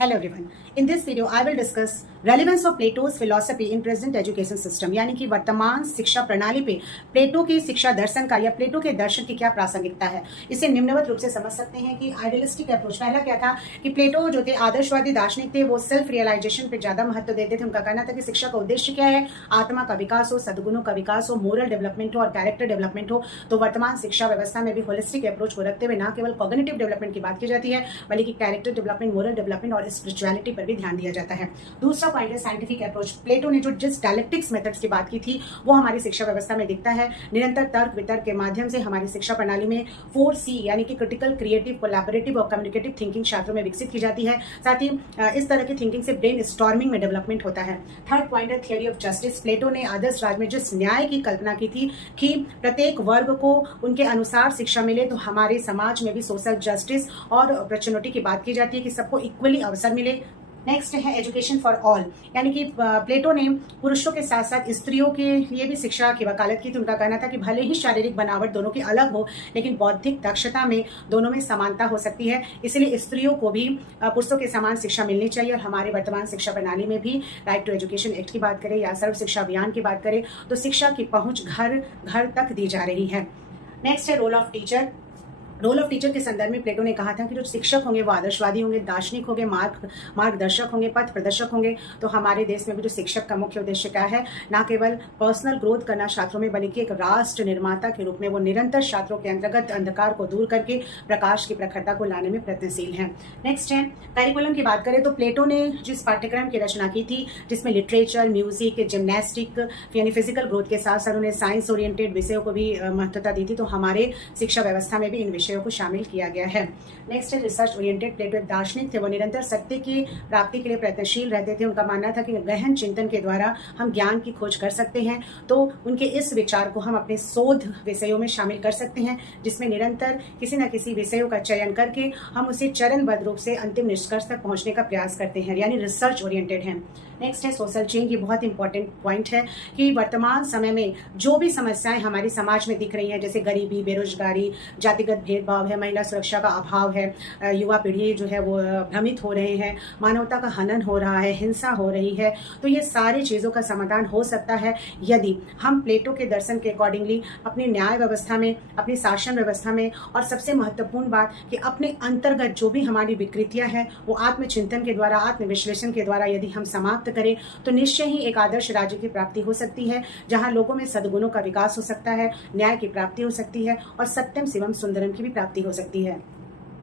Hello everyone. In this video, I will discuss relevance of Plato's philosophy in present education system. यानी कि वर्तमान शिक्षा प्रणाली पे प्लेटो की शिक्षा दर्शन का या प्लेटो के दर्शन की क्या प्रासंगिकता है, इसे निम्नवत रूप से समझ सकते हैं कि आइडियलिस्टिक अप्रोच पहला क्या था कि प्लेटो जो थे आदर्शवादी दार्शनिक थे, वो सेल्फ रियलाइजेशन पे ज्यादा महत्व देते थे। उनका कहना था कि शिक्षा का उद्देश्य क्या है, आत्मा का विकास हो, सद्गुणों का विकास हो, मोरल डेवलपमेंट हो और कैरेक्टर डेवलपमेंट हो। तो वर्तमान शिक्षा व्यवस्था में भी होलिस्टिक अप्रोच को रखते हुए न केवल कॉग्निटिव डेवलपमेंट की बात की जाती है, बल्कि कैरेक्टर डेवलपमेंट, मोरल डेवलपमेंट और स्पिरिचुअलिटी पर भी ध्यान दिया जाता है। दूसरा पॉइंट है साइंटिफिक अप्रोच। प्लेटो ने जो जिस डायलेक्टिक्स मेथड्स की बात की थी वो हमारी शिक्षा व्यवस्था में दिखता है। निरंतर तर्क वितर्क के माध्यम से हमारी शिक्षा प्रणाली में 4C यानी कि क्रिटिकल, क्रिएटिव, कोलैबोरेटिव और कम्युनिकेटिव थिंकिंग छात्रों में विकसित की जाती है। साथ ही इस तरह की थिंकिंग से ब्रेन स्टॉर्मिंग में डेवलपमेंट होता है। थर्ड पॉइंट है थियरी ऑफ जस्टिस। प्लेटो ने आदर्श राज में जिस न्याय की कल्पना की थी कि प्रत्येक वर्ग को उनके अनुसार शिक्षा मिले, तो हमारे समाज में भी सोशल जस्टिस और अपॉर्चुनिटी की बात की जाती है कि सबको इक्वली अवसर मिले। नेक्स्ट है एजुकेशन फॉर ऑल, यानी कि प्लेटो ने पुरुषों के साथ साथ स्त्रियों के लिए भी शिक्षा की वकालत की थी। उनका कहना था कि भले ही शारीरिक बनावट दोनों की अलग हो, लेकिन बौद्धिक दक्षता में दोनों में समानता हो सकती है। इसलिए स्त्रियों को भी पुरुषों के समान शिक्षा मिलनी चाहिए। और हमारे वर्तमान शिक्षा प्रणाली में भी राइट टू एजुकेशन एक्ट की बात करें या सर्व शिक्षा अभियान की बात करें तो शिक्षा की पहुंच घर घर तक दी जा रही है। नेक्स्ट है role of teacher. Role of teacher के संदर्भ में प्लेटो ने कहा था कि जो शिक्षक होंगे वो आदर्शवादी होंगे, दार्शनिक होंगे, मार्गदर्शक होंगे, पथ प्रदर्शक होंगे। तो हमारे देश में भी जो शिक्षक का मुख्य उद्देश्य क्या है, ना केवल पर्सनल ग्रोथ करना छात्रों में, बल्कि एक राष्ट्र निर्माता के रूप में वो निरंतर छात्रों के अंतर्गत अंधकार को दूर करके प्रकाश की प्रखरता को लाने में प्रयत्नशील है। नेक्स्ट है करिकुलम की बात करें तो प्लेटो ने जिस पाठ्यक्रम की रचना की थी जिसमें लिटरेचर, म्यूजिक, जिम्नास्टिक यानी फिजिकल ग्रोथ के साथ साथ उन्हें साइंस ओरिएंटेड विषयों को भी महत्वता दी थी। तो हमारे शिक्षा व्यवस्था में भी इन विषयों को शामिल किया गया है। नेक्स्ट है रिसर्च ओरिएंटेड। प्लेटो एक दार्शनिक थे, वो निरंतर सत्य की प्राप्ति के लिए प्रयत्नशील रहते थे। उनका मानना था कि गहन चिंतन के द्वारा हम ज्ञान की खोज कर सकते हैं। तो उनके इस विचार को हम अपने शोध विषयों में शामिल कर सकते हैं, जिसमें निरंतर किसी न किसी विषयों का चयन करके हम उसे चरणबद्ध रूप से अंतिम निष्कर्ष तक पहुंचने का प्रयास करते हैं, यानी रिसर्च ओरिएंटेड है। नेक्स्ट है सोशल चेंज। ये बहुत इंपॉर्टेंट पॉइंट है कि वर्तमान समय में जो भी समस्याएं हमारे समाज में दिख रही हैं, जैसे गरीबी, बेरोजगारी, जातिगत भेदभाव है, महिला सुरक्षा का अभाव है, युवा पीढ़ी जो है वो भ्रमित हो रहे हैं, मानवता का हनन हो रहा है, हिंसा हो रही है, तो ये सारी चीज़ों का समाधान हो सकता है यदि हम प्लेटो के दर्शन के अकॉर्डिंगली अपनी न्याय व्यवस्था में, अपनी शासन व्यवस्था में, और सबसे महत्वपूर्ण बात कि अपने अंतर्गत जो भी हमारी विकृतियां हैं वो आत्मचिंतन के द्वारा, आत्मविश्लेषण के द्वारा यदि हम समाप्त करें तो निश्चय ही एक आदर्श राज्य की प्राप्ति हो सकती है, जहां लोगों में सद्गुणों का विकास हो सकता है, न्याय की प्राप्ति हो सकती है और सत्यम शिवम सुंदरम की भी प्राप्ति हो सकती है।